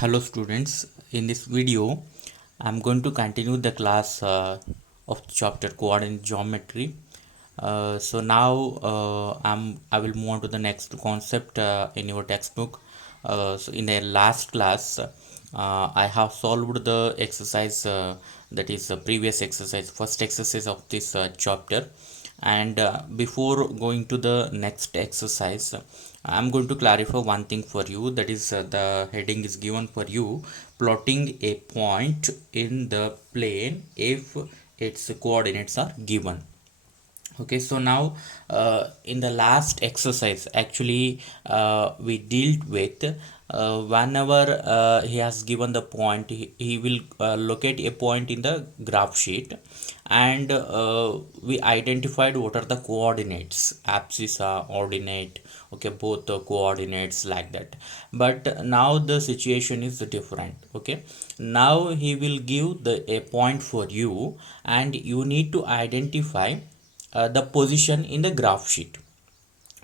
Hello students, in this video I am going to continue the class of chapter coordinate geometry. So now I will move on to the next concept in your textbook. So in the last class I have solved the exercise that is the previous exercise, first exercise of this chapter. And before going to the next exercise, I'm going to clarify one thing for you, that is the heading is given for you: plotting a point in the plane if its coordinates are given. Okay, so now in the last exercise actually we dealt with whenever he has given the point, he will locate a point in the graph sheet, and we identified what are the coordinates: abscissa, ordinate. Okay, both the coordinates like that. But now the situation is different. Okay, now he will give the a point for you, and you need to identify the position in the graph sheet.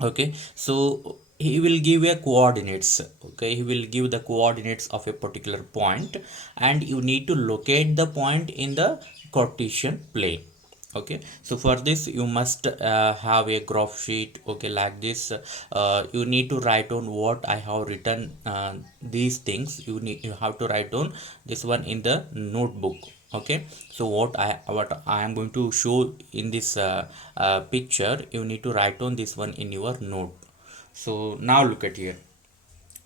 Okay, so he will give a coordinates. Okay, he will give the coordinates of a particular point, and you need to locate the point in the Cartesian plane. Okay, so for this you must have a graph sheet. Okay, like this. You need to write on what I have written, these things you have to write down this one in the notebook. Okay, so what I am going to show in this picture, you need to write down this one in your note. So now look at here: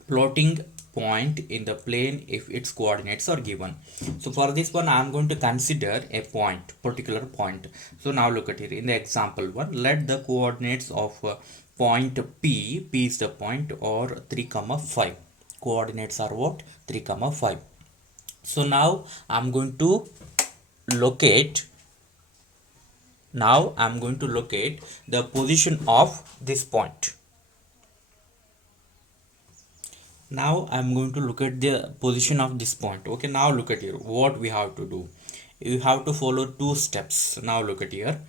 plotting point in the plane if its coordinates are given. So for this one I am going to consider a point, particular point. So now look at here in the example one: let the coordinates of point p is the point, or 3 comma 5. Coordinates are what? 3 comma 5. So now I'm going to locate the position of this point. Now I'm going to look at the position of this point. Okay, now look at here what we have to do. You have to follow two steps. Now look at here.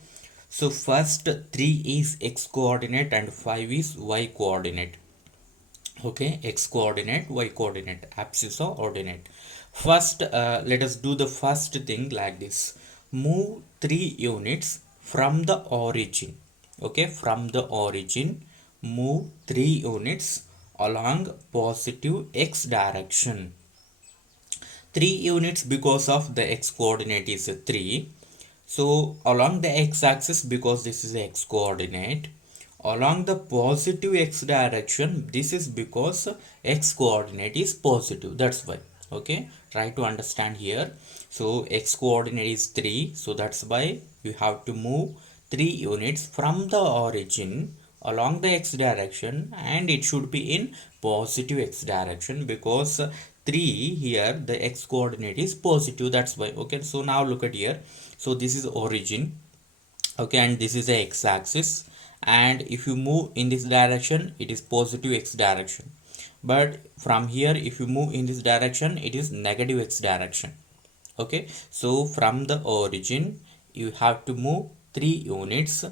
So first, 3 is x coordinate and 5 is y coordinate. Okay, x coordinate, y coordinate, abscissa, ordinate. First, let us do the first thing like this: move 3 units from the origin. Okay, from the origin, move 3 units along positive x direction. 3 units because of the x coordinate is 3. So along the x axis, because this is the x coordinate, along the positive x direction, this is because x coordinate is positive, that's why. Okay, try to understand here. So x coordinate is 3, so that's why you have to move 3 units from the origin along the x direction, and it should be in positive x direction, because 3 here the x coordinate is positive, that's why. Okay, so now look at here. So this is origin. Okay, and this is the x axis, and if you move in this direction, it is positive x direction. But from here, if you move in this direction, it is negative x direction. Okay, so from the origin you have to move 3 units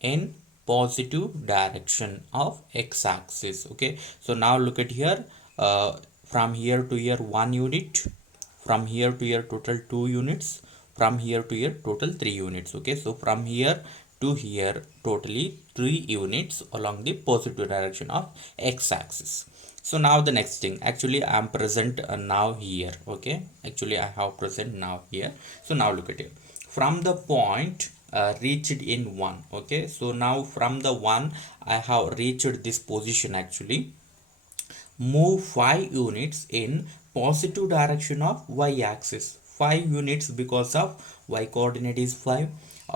in positive direction of x axis. Okay, so now look at here. From here to here 1 unit, from here to here total 2 units, from here to here total 3 units. Okay, so from here to here totally 3 units along the positive direction of x axis. So now the next thing, actually I am present now here. Okay, actually I have present now here. So now look at it from the point reached in 1. Okay, so now from the 1 I have reached this position. Actually move 5 units in positive direction of y axis. 5 units because of y coordinate is 5,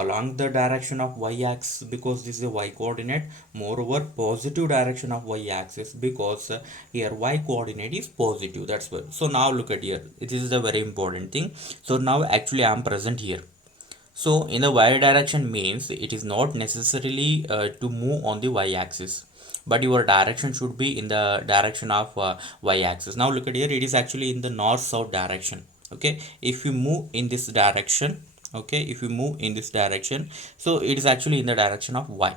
along the direction of y axis because this is a y coordinate, moreover positive direction of y axis because here y coordinate is positive, that's why. So now look at here, it is the very important thing. So now actually I am present here. So in the y direction means it is not necessarily to move on the y axis, but your direction should be in the direction of y axis. Now look at here, it is actually in the north south direction. Okay, if you move in this direction, okay, if you move in this direction, so it is actually in the direction of y.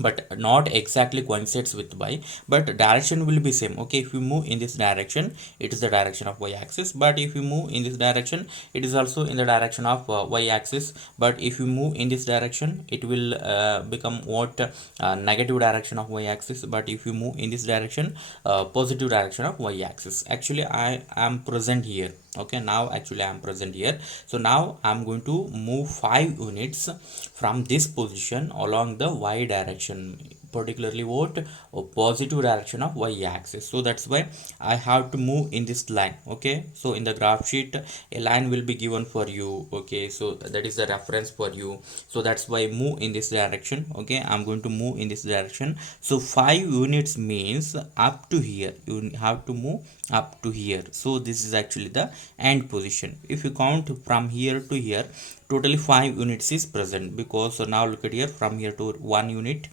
but not exactly coincides with y, but direction will be same. Okay, if you move in this direction, it is the direction of y axis, but if you move in this direction, it is also in the direction of y axis. But if you move in this direction, it will become what, negative direction of y axis. But if you move in this direction, positive direction of y axis. Actually I am present here. Okay, now actually I am present here. So now I'm going to move 5 units from this position along the y direction, particularly what, a positive direction of y axis. So that's why I have to move in this line. Okay, so in the graph sheet a line will be given for you. Okay, so that is the reference for you. So that's why move in this direction. Okay, I'm going to move in this direction. So 5 units means up to here, you have to move up to here. So this is actually the end position. If you count from here to here, totally 5 units is present. Because so now look at here, from here to 1 unit,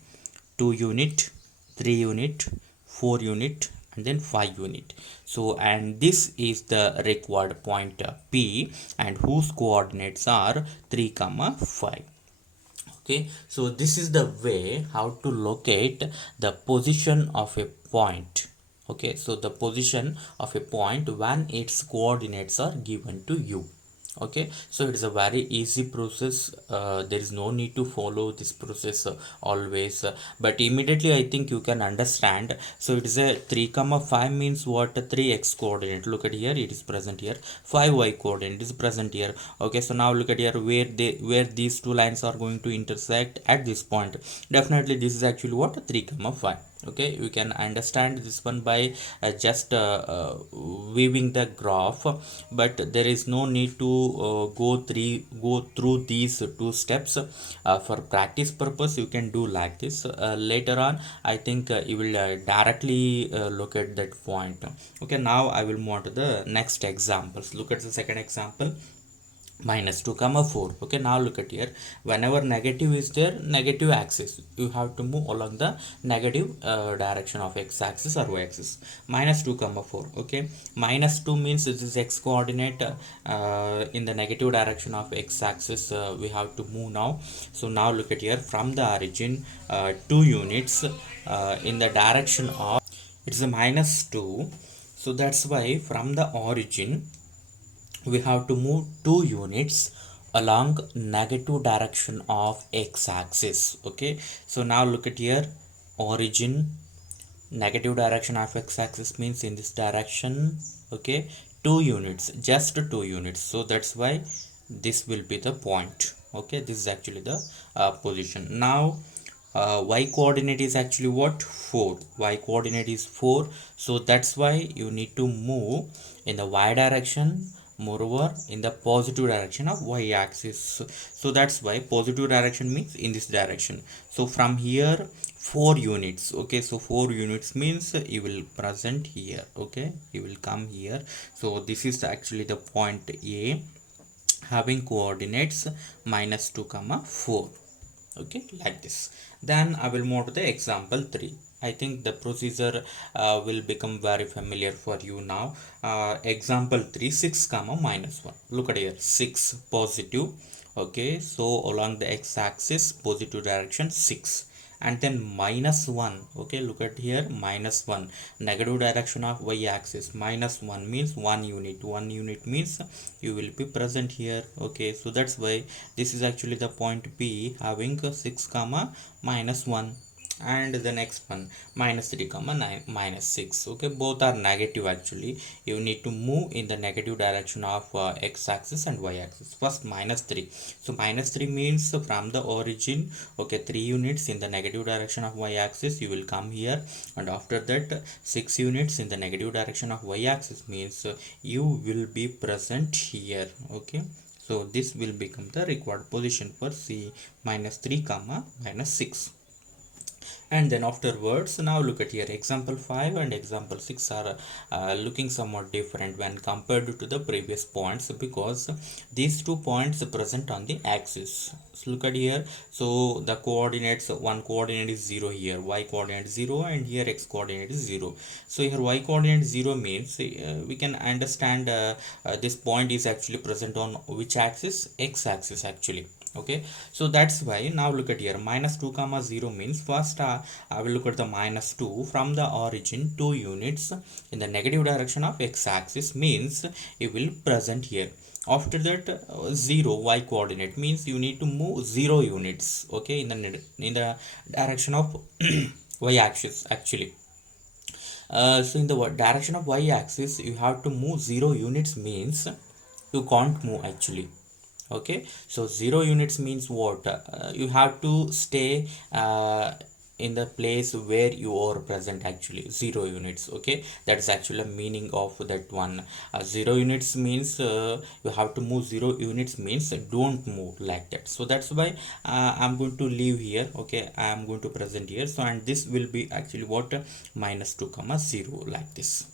2 unit, 3 unit, 4 unit, and then 5 unit. So and this is the required point P, and whose coordinates are 3 comma 5. Okay, so this is the way how to locate the position of a point. Okay, so the position of a point when its coordinates are given to you. Okay, so it is a very easy process. There is no need to follow this process always, but immediately I think you can understand. So it is a 3 comma 5 means what, 3x coordinate. Look at here, it is present here. 5y coordinate is present here. Okay, so now look at here, where these two lines are going to intersect at this point. Definitely this is actually what, 3 comma 5. Okay, you can understand this one by just weaving the graph, but there is no need to go through these two steps. For practice purpose you can do like this. Later on I think you will directly look at that point. Okay, now I will move on to the next examples. Look at the second example, minus 2 comma 4. Okay, now look at here, whenever negative is there, negative axis, you have to move along the negative direction of x axis or y axis. Minus 2 comma 4. Okay, minus 2 means this is x coordinate, in the negative direction of x axis. We have to move now. So now look at here, from the origin 2 units in the direction of, it's a minus 2. So that's why from the origin we have to move 2 units along negative direction of x-axis. Okay, so now look at here, origin, negative direction of x-axis means in this direction. Okay, 2 units, just 2 units. So that's why this will be the point. Okay, this is actually the position. Now y coordinate is actually what, 4. Y coordinate is 4. So that's why you need to move in the y direction, moreover in the positive direction of y axis. So that's why positive direction means in this direction. So from here 4 units. Okay, so 4 units means you will present here. Okay, you will come here. So this is actually the point A, having coordinates minus 2 comma 4. Okay, like this. Then I will move to the example 3. I think the procedure will become very familiar for you now. Example 3, 6 comma minus 1. Look at here, 6 positive. Okay, so along the x-axis positive direction 6, and then minus 1. Okay, look at here, minus 1, negative direction of y-axis. Minus 1 means 1 unit. 1 unit means you will be present here. Okay, so that's why this is actually the point B, having 6 comma minus 1. And the next one, minus 3 comma 9 minus 6. Okay, both are negative. Actually you need to move in the negative direction of x-axis and y-axis. First minus 3. So minus 3 means from the origin, okay, 3 units in the negative direction of y-axis, you will come here, and after that 6 units in the negative direction of y-axis means you will be present here. Okay, so this will become the required position for C, minus 3 comma minus 6. And then afterwards, now look at here, example 5 and example 6 are looking somewhat different when compared to the previous points, because these 2 points present on the axis. So look at here, so the coordinates, one coordinate is 0 here, y coordinate 0, and here x coordinate is 0. So here y coordinate 0 means we can understand this point is actually present on which axis, x axis actually. Okay, so that's why now look at here, minus 2 comma 0 means first I will look at the minus 2 from the origin 2 units in the negative direction of x-axis means it will present here. After that 0 y coordinate means you need to move 0 units, okay, in the direction of y axis actually. So in the direction of y axis you have to move 0 units means you can't move actually. Okay, so 0 units means what, you have to stay in the place where you are present actually, 0 units. Okay, that is actually a meaning of that one. 0 units means you have to move 0 units means don't move like that. So that's why I'm going to leave here. Okay, I'm going to present here. So and this will be actually what, minus 2 comma 0 like this.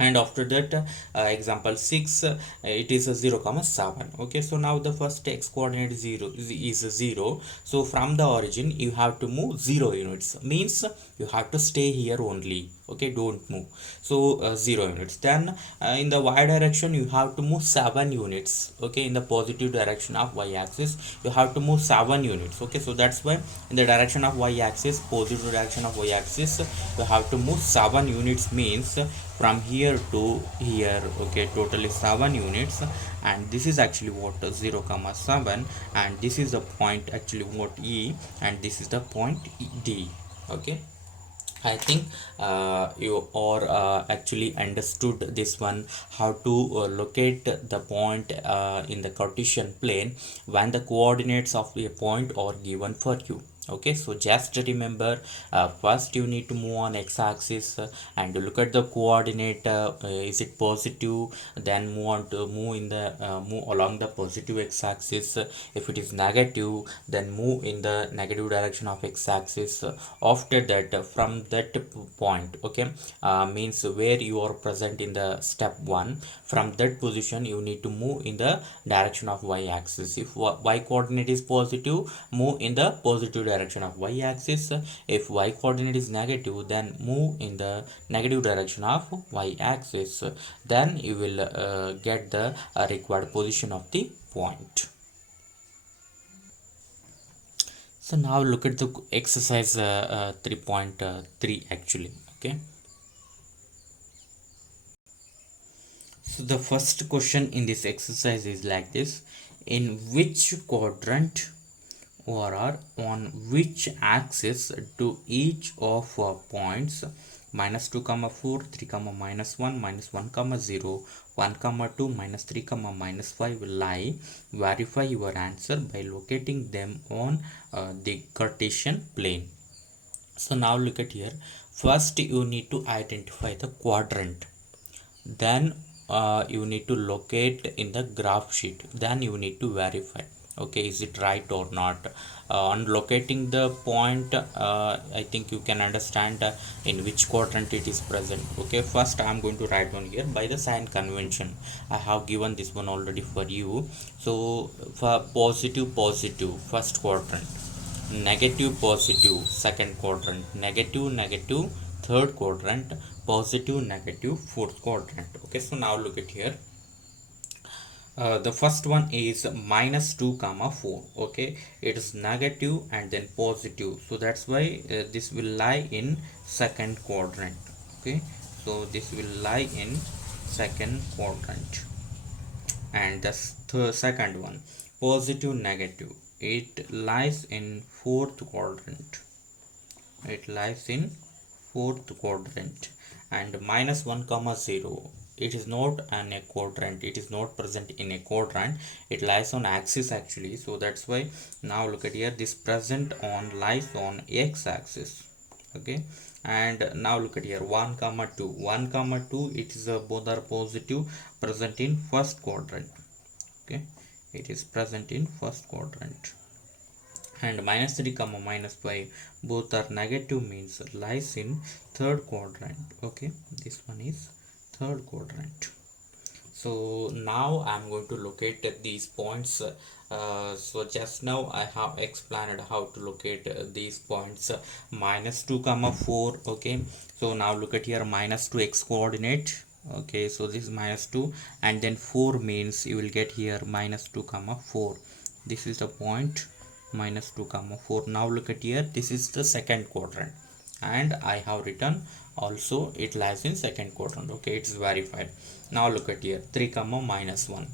And after that example 6 it is a 0 comma 7. Okay, so now the first x coordinate is 0, so from the origin you have to move 0 units means you have to stay here only. Okay, don't move. So 0 units. Then in the y direction you have to move 7 units. Okay, in the positive direction of y axis you have to move 7 units. Okay, so that's why in the direction of y axis, positive direction of y axis, you have to move 7 units means from here to here. Okay, totally 7 units, and this is actually what, 0 comma 7, and this is the point actually what E, and this is the point D. Okay, I think you or actually understood this one, how to locate the point in the Cartesian plane when the coordinates of a point are given for you. Okay, so just remember, first you need to move on x-axis and look at the coordinate, is it positive, then move in the move along the positive x-axis. If it is negative, then move in the negative direction of x-axis. After that from that point, okay, means where you are present in the step 1, from that position you need to move in the direction of y-axis. If y coordinate is positive, move in the positive direction of y-axis. If y coordinate is negative, then move in the negative direction of y-axis. Then you will get the required position of the point. So now look at the exercise 3.3 actually. Okay, so the first question in this exercise is like this: in which quadrant or on which axis do each of points minus 2 comma 4, 3 comma minus 1, minus 1 comma 0, 1 comma 2, minus 3 comma minus 5 lie? Verify your answer by locating them on the Cartesian plane. So now look at here, first you need to identify the quadrant, then you need to locate in the graph sheet, then you need to verify, okay, is it right or not. On locating the point, I think you can understand in which quadrant it is present. Okay, first I am going to write down here by the sign convention. I have given this one already for you. So for positive first quadrant, negative positive second quadrant, negative negative third quadrant, positive negative fourth quadrant. Okay, so now look at here, the first one is minus 2 comma 4. Okay, it is negative and then positive, so that's why this will lie in second quadrant. Okay, so this will lie in second quadrant. And the second one, positive negative, it lies in fourth quadrant. It lies in fourth quadrant. And minus 1 comma 0, it is not an a quadrant, it is not present in a quadrant, it lies on axis actually. So that's why now look at here, this present on lies on x-axis. Okay, and now look at here, 1 comma 2, 1 comma 2, it is both are positive, present in first quadrant. Okay, it is present in first quadrant. And minus 3 comma minus 5, both are negative means lies in third quadrant. Okay, this one is third quadrant. So now I'm going to locate these points. So just now I have explained how to locate these points, minus 2 comma 4. Okay, so now look at here, minus 2 x coordinate. Okay, so this is minus 2, and then 4 means you will get here minus 2 comma 4, this is the point minus 2 comma 4. Now look at here, this is the second quadrant, and I have written also it lies in second quadrant. Okay, it's verified. Now look at here, 3 comma minus 1,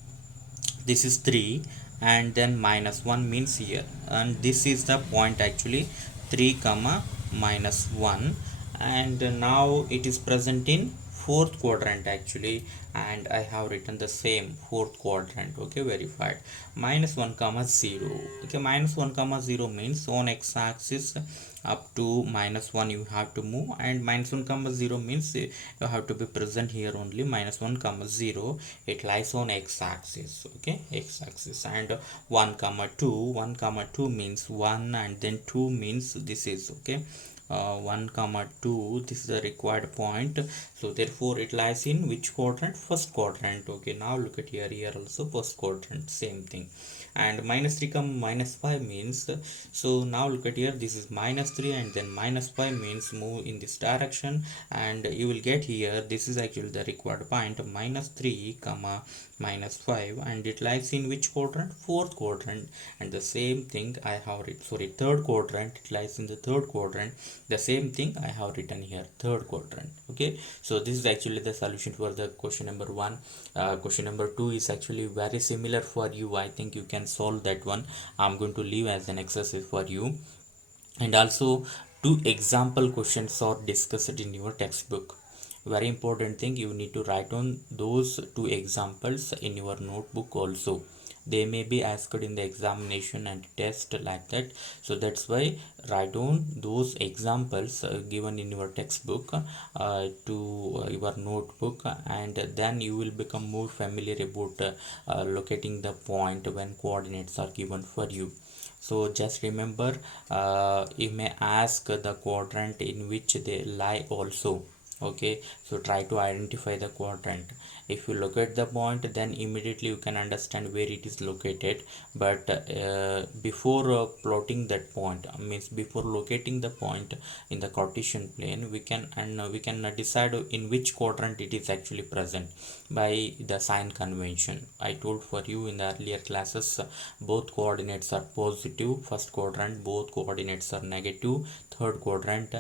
this is 3, and then minus 1 means here, and this is the point actually, 3 comma minus 1, and now it is present in fourth quadrant actually, and I have written the same fourth quadrant. Okay, verified. Minus 1 comma 0. Okay, minus 1 comma 0 means on x-axis up to minus 1 you have to move, and minus 1 comma 0 means you have to be present here only. Minus 1 comma 0, it lies on x-axis. Okay, x-axis. And 1 comma 2, 1 comma 2 means 1, and then 2 means this is okay, 1 comma 2, this is the required point, so therefore it lies in which quadrant? First quadrant. Okay, now look at here, here also first quadrant, same thing. And minus 3 comma minus 5 means, so now look at here, this is minus 3 and then minus 5 means move in this direction, and you will get here, this is actually the required point, minus 3 comma minus 5, and it lies in which quadrant? Fourth quadrant. And the same thing I have written, sorry, third quadrant, it lies in the third quadrant. The same thing I have written here, third quadrant. Okay, so this is actually the solution for the question number 1. Question number 2 is actually very similar for you. I think you can solve that one. I'm going to leave as an exercise for you. And also 2 example questions are discussed in your textbook. Very important thing, you need to write on those 2 examples in your notebook also. They may be asked in the examination and test like that, so that's why write down those examples given in your textbook to your notebook, and then you will become more familiar about locating the point when coordinates are given for you. So just remember, you may ask the quadrant in which they lie also. Okay, so try to identify the quadrant. If you locate the point, then immediately you can understand where it is located. But before plotting that point, means before locating the point in the Cartesian plane, we can decide in which quadrant it is actually present by the sign convention. I told for you in the earlier classes, both coordinates are positive, first quadrant, both coordinates are negative, third quadrant,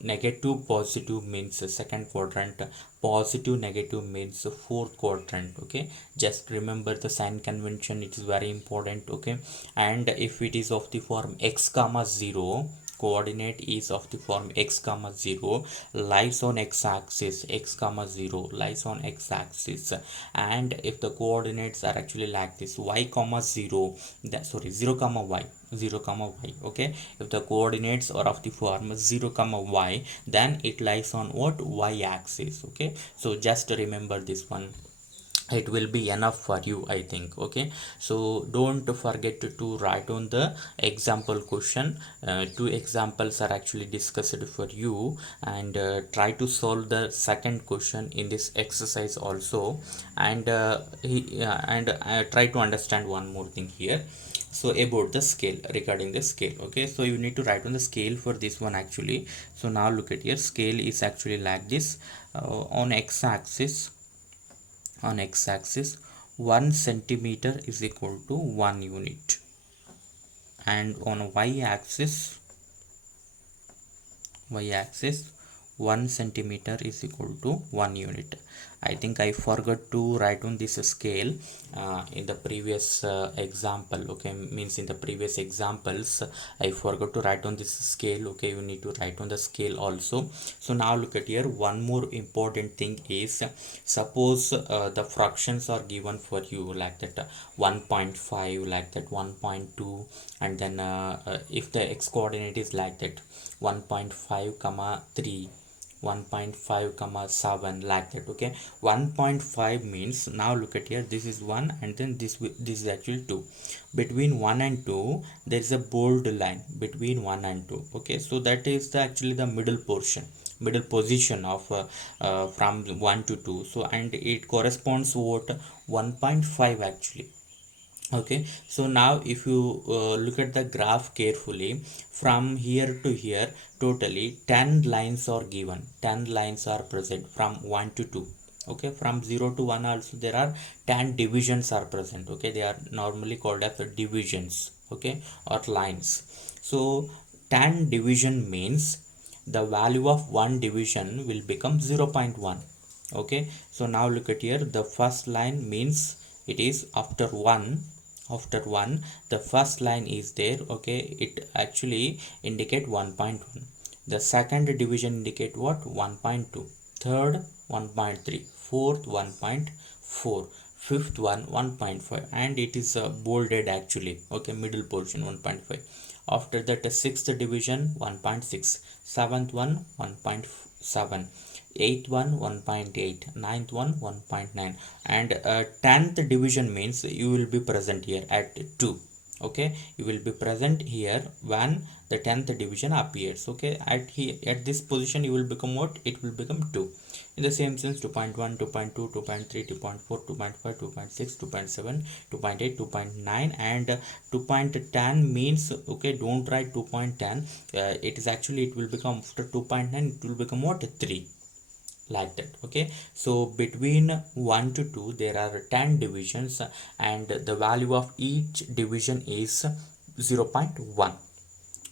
negative positive means second quadrant, positive negative means fourth quadrant. Okay, just remember the sign convention, it is very important. Okay, and if it is of the form x comma 0, coordinate is of the form x comma 0, lies on x-axis, x comma 0 lies on x-axis, and if the coordinates are actually like this, y comma 0, that, sorry, 0 comma y, 0 comma y. Okay, if the coordinates are of the form 0 comma y, then it lies on what? Y axis. Okay, so just remember this one, it will be enough for you, I think. Okay, so don't forget to write on the example question. 2 examples are actually discussed for you, and try to solve the second question in this exercise also, and try to understand one more thing here. So about the scale, regarding the scale. Okay, so you need to write on the scale for this one actually. So now look at here, scale is actually like this. On x-axis, 1 centimeter is equal to 1 unit, and on y-axis 1 centimeter is equal to 1 unit. I think I forgot to write on this scale in the previous example. Okay, means in the previous examples I forgot to write on this scale. Okay, you need to write on the scale also. So now look at here, one more important thing is, suppose the fractions are given for you like that, 1.5, like that 1.2, and then if the x coordinate is like that 1.5 comma 3, 1.5 comma 7, like that. Okay, 1.5 means, now look at here, this is 1 and then this is actually 2. Between 1 and 2 there is a bold line between 1 and 2. Okay, so that is actually the middle portion, middle position of from 1 to 2. So and it corresponds to what? 1.5 actually. Okay, so now if you look at the graph carefully, from here to here totally 10 lines are given, 10 lines are present from 1 to 2. Okay, from 0 to 1 also there are 10 divisions are present. Okay, they are normally called as the divisions, okay, or lines. So 10 division means the value of one division will become 0.1. Okay, so now look at here, the first line means it is after 1. After 1 the first line is there. Okay, it actually indicate 1.1. The second division indicate what? 1.2. Third 1.3. Fourth 1.4. Fifth one 1.5, and it is bolded actually. Okay, middle portion 1.5. After that sixth division 1.6. Seventh one 1.7. Eighth one 1.8. Ninth one 1.9. And 10th division means you will be present here at 2. Okay, you will be present here when the 10th division appears. Okay, at here at this position you will become what? It will become 2. In the same sense, 2.1, 2.2, 2.3, 2.4, 2.5, 2.6, 2.7, 2.8, 2.9, and 2.10 means, okay, don't write 2.10. It is actually, it will become after 2.9, it will become what? 3, like that. Okay, so between 1 to 2 there are 10 divisions, and the value of each division is 0.1.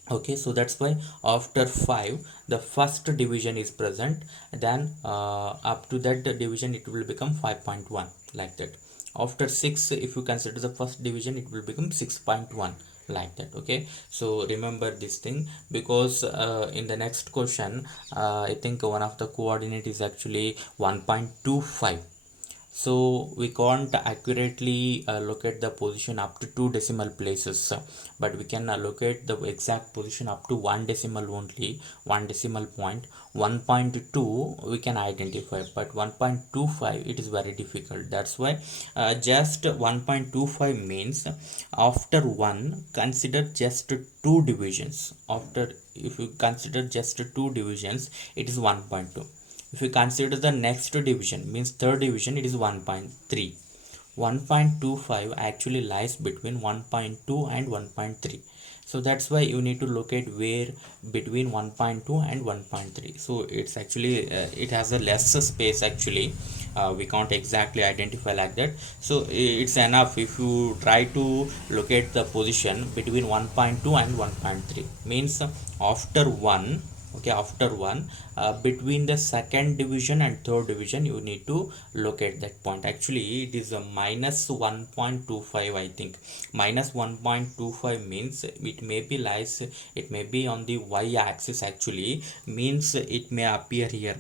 Okay, so that's why after 5 the first division is present, then up to that division it will become 5.1, like that. After 6, if you consider the first division, it will become 6.1, like that. Okay, so remember this thing, because in the next question I think one of the coordinate is actually 1.25. So we can't accurately locate the position up to two decimal places, but we can locate the exact position up to one decimal only, one decimal point. 1.2 we can identify, but 1.25 it is very difficult. That's why just 1.25 means after 1 consider just two divisions. After, if you consider just two divisions, it is 1.2. If you consider the next division, means third division, it is 1.3. 1.25 actually lies between 1.2 and 1.3. So that's why you need to locate where between 1.2 and 1.3. So it's actually it has a lesser space actually. We can't exactly identify like that. So it's enough if you try to locate the position between 1.2 and 1.3. Means after 1, okay, after 1, between the second division and third division you need to locate that point. Actually it is a minus 1.25, I think. Minus 1.25 means it may be lies, it may be on the y-axis actually, means it may appear here.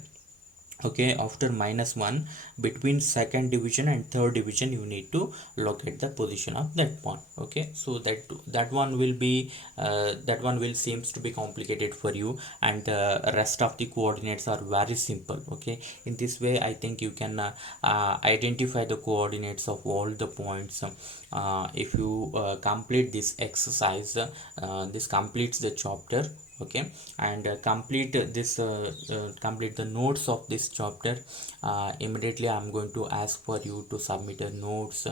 Okay, after -1, between second division and third division you need to locate the position of that point. Okay, so that one will be that one will seems to be complicated for you, and the rest of the coordinates are very simple. Okay, in this way I think you can identify the coordinates of all the points. If you complete this exercise, this completes the chapter. Okay, and complete the notes of this chapter. Immediately I'm going to ask for you to submit a notes.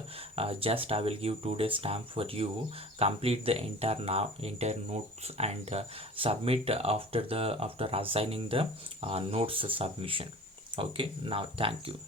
Just I will give 2 days time for you, complete the entire notes, and submit after assigning the notes submission. Okay, now thank you.